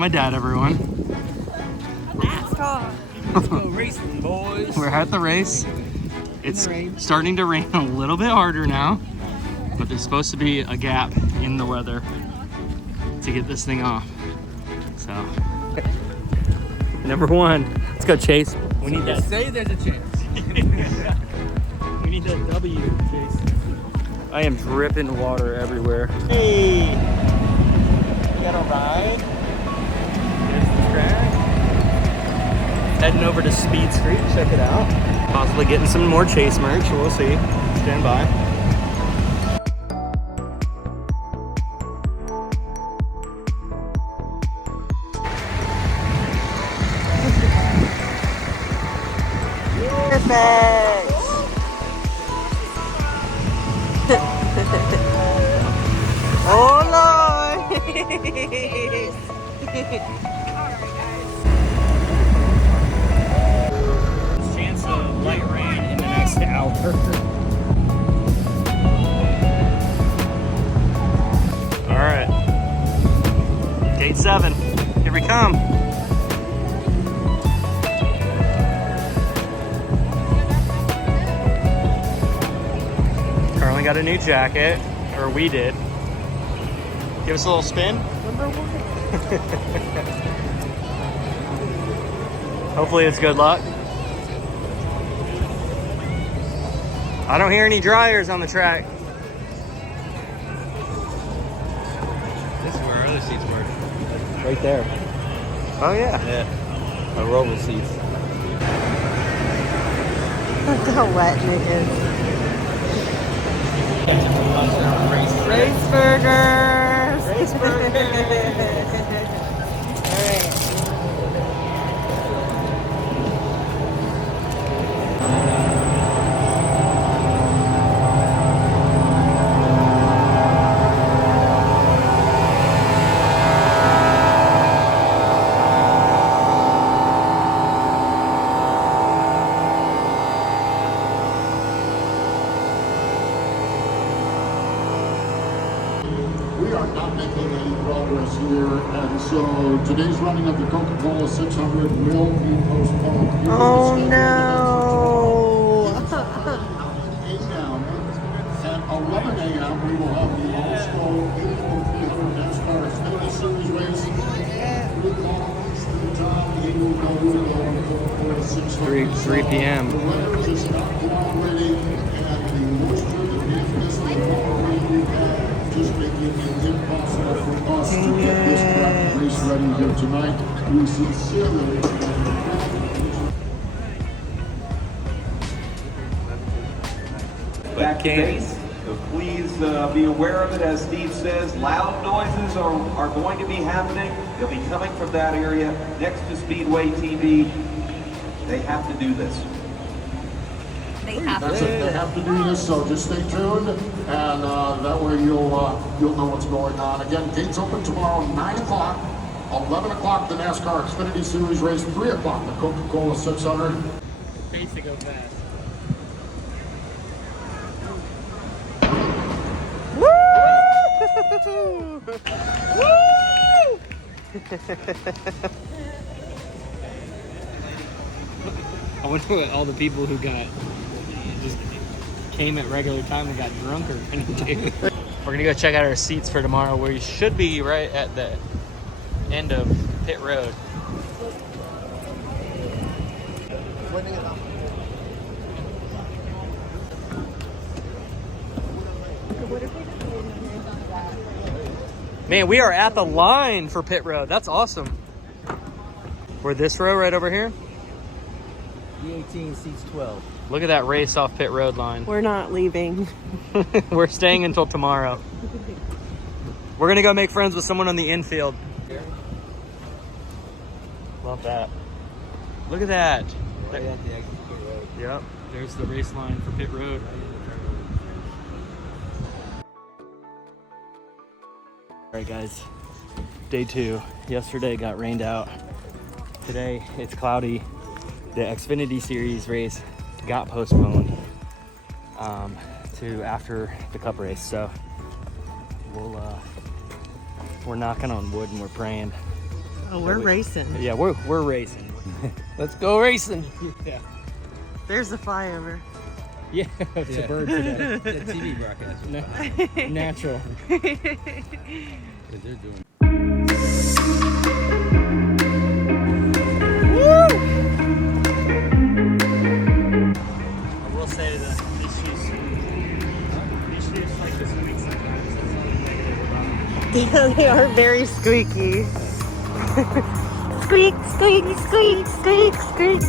my dad, everyone. NASCAR. Let's go racing, boys. We're at the race. It's starting to rain a little bit harder now, but there's supposed to be a gap in the weather to get this thing off. So, number one, let's go, Chase. We need that. Say there's a chance. We need that W, Chase. I am dripping water everywhere. Hey, we got a ride. There's the track. Heading over to Speed Street, check it out. Possibly getting some more Chase merch, we'll see. Stand by. Perfect. Oh Lord. Chance of light rain in the next hour. All right, gate 7, here we come. Carly got a new jacket, or we did. Give us a little spin. Number 1. Hopefully it's good luck. I don't hear any dryers on the track. This is where our other seats were. Right there. Oh yeah. Yeah. Our roller seats. Look how wet it is. Race burgers. Race burgers. All right. We are not making any progress here, and so today's running of the Coca-Cola 600 will be postponed. Oh no. At 11 a.m. we will have the all-school 300 NASCAR Xfinity Series race. 3 p.m. The weather is not cooperating, and the moisture, the dampness, the water rain we've had just making it impossible for us to get this track race ready here tonight. We sincerely Back to base. So please be aware of it. As Steve says, loud noises are going to be happening. They'll be coming from that area next to Speedway TV. They have to do this. That's it. They have to do this, so just stay tuned, and that way you'll know what's going on. Again, gates open tomorrow, 9 o'clock, 11 o'clock the NASCAR Xfinity Series race, 3 o'clock the Coca-Cola 600. Pace to go fast. I wonder what all the people who just came at regular time and got drunk are gonna do. We're gonna go check out our seats for tomorrow. We should be right at the end of pit road. Man, we are at the line for pit road. That's awesome. We're this row right over here. E18 seats 12. Look at that race off pit road line. We're not leaving. We're staying until tomorrow. We're gonna go make friends with someone on the infield. Love that. Look at that. Right at the exit pit road. Yep, there's the race line for pit road. All right, guys, day 2. Yesterday got rained out. Today it's cloudy. The Xfinity Series race got postponed to after the Cup race. So we're knocking on wood and we're praying Oh, we're racing. Yeah, we're racing. Let's go racing. Yeah. There's the flyover. Yeah, it's a bird today. The TV broadcast. Natural. They're doing. I will say that these shoes like this week sometimes. Yeah, they are very squeaky. Squeak, squeak, squeak, squeak, squeak.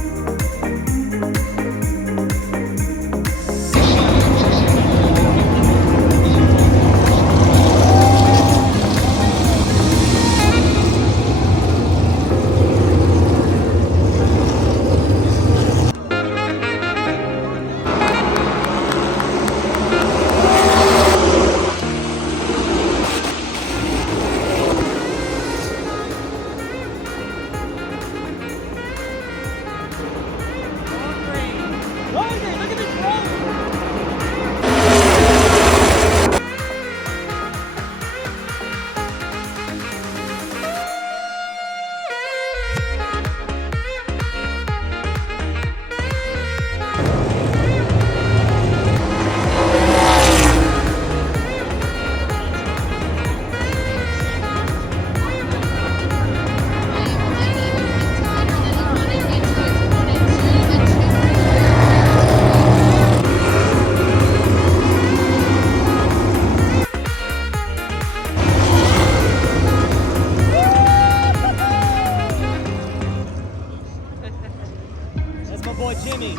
That's my boy Jimmy.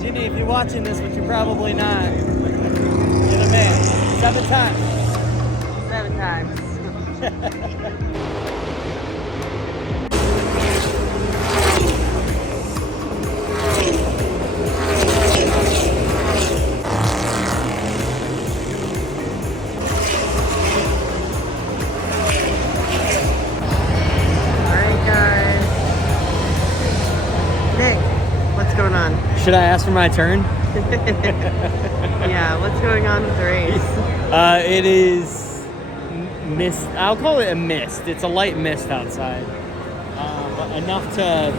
Jimmy, if you're watching this, which you're probably not, you're the man. 7 times. 7 times. Alright, guys. Nick, what's going on? Should I ask for my turn? Yeah, what's going on with the race? It is mist. I'll call it a mist. It's a light mist outside, but enough to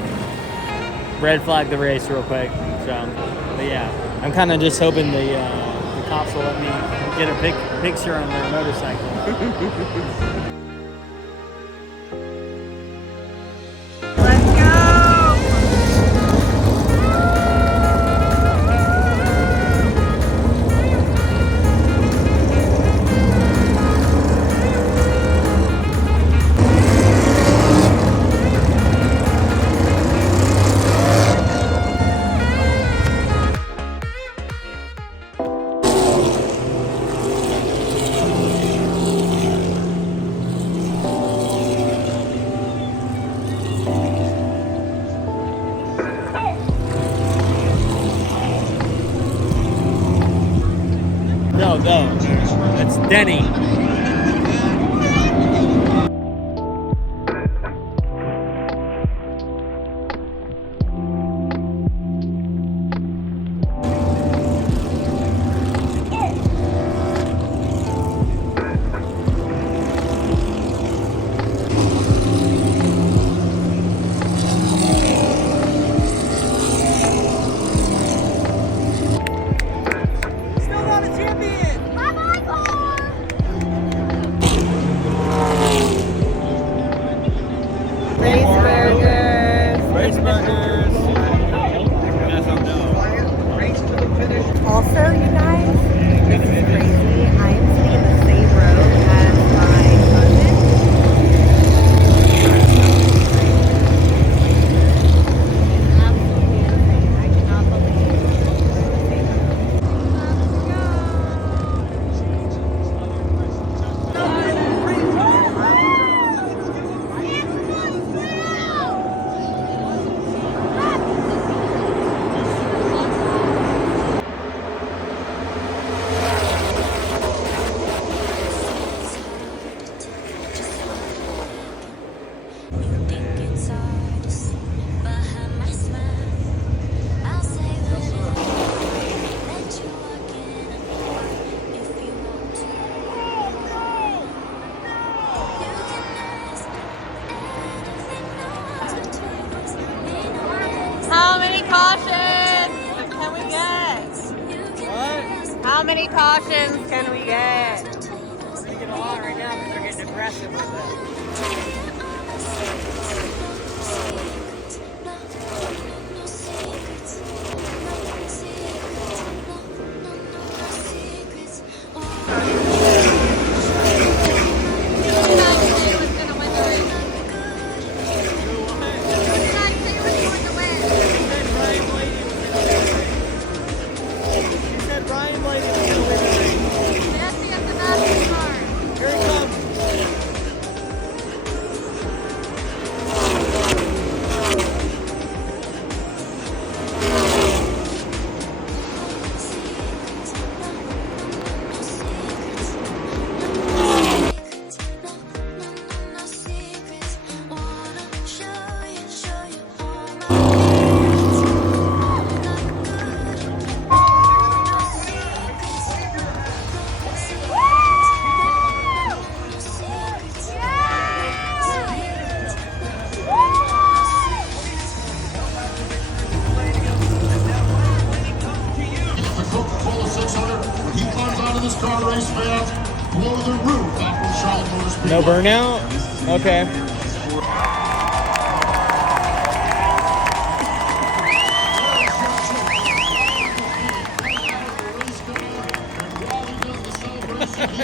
red flag the race real quick. So, but yeah, I'm kind of just hoping the cops will let me get a picture on their motorcycle. Let's go! No, that's Denny. Still not a champion! Bye-bye, car! many cautions can we get? We're gonna get a lot right now because they're getting aggressive with it. The Coca-Cola 600, when he climbs out of this car, race fans blow the roof off of Charlotte Motor Speedway. No burnout? Okay.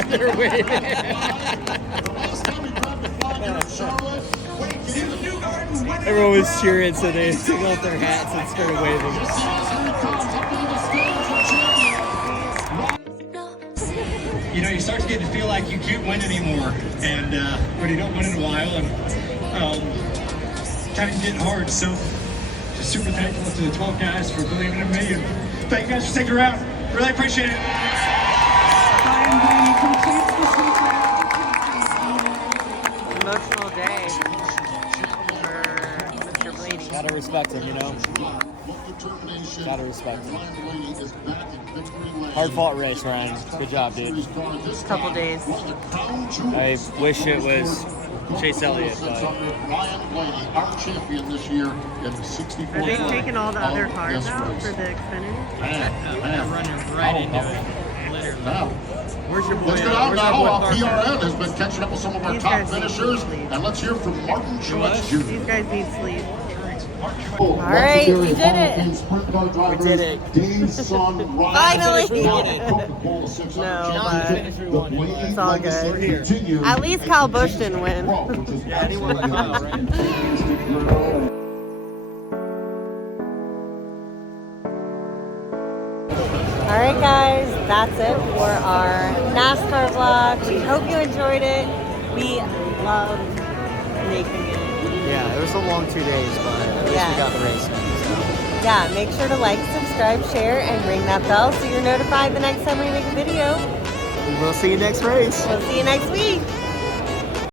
They're waiting. The last time he grabbed the flag here in Charlotte, Everyone was cheering, so they took off their hats and started waving. You know, you start to get to feel like you can't win anymore, and when you don't win in a while, and kind of getting hard. So, just super thankful to the 12 guys for believing in me, and thank you guys for sticking around. Really appreciate it. Emotional day for Mr. Blady. Gotta respect him, you know? Gotta respect him. Hard fought race, Ryan. Good job, dude. Couple days. I wish it was Chase Elliott, but our champion this year in 64. Are they taking all the other cars out for the Xfinity? Running right into it. Literally. Now, where's your boy? let's get out now. PRN has been catching up with some of our These top guys need finishers, sleep. and let's hear from Martin Truex Jr. These guys need sleep. All right, we did it. We did it. Finally. No, but it's all good. At least Kyle Busch didn't win. Yeah, anyone like Kyle, right? Alright guys, that's it for our NASCAR vlog. We hope you enjoyed it. We loved making it. Yeah, it was a long 2 days, but at least Yeah. we got the race in, so. Yeah, make sure to like, subscribe, share, and ring that bell so you're notified the next time we make a video. We'll see you next race. We'll see you next week.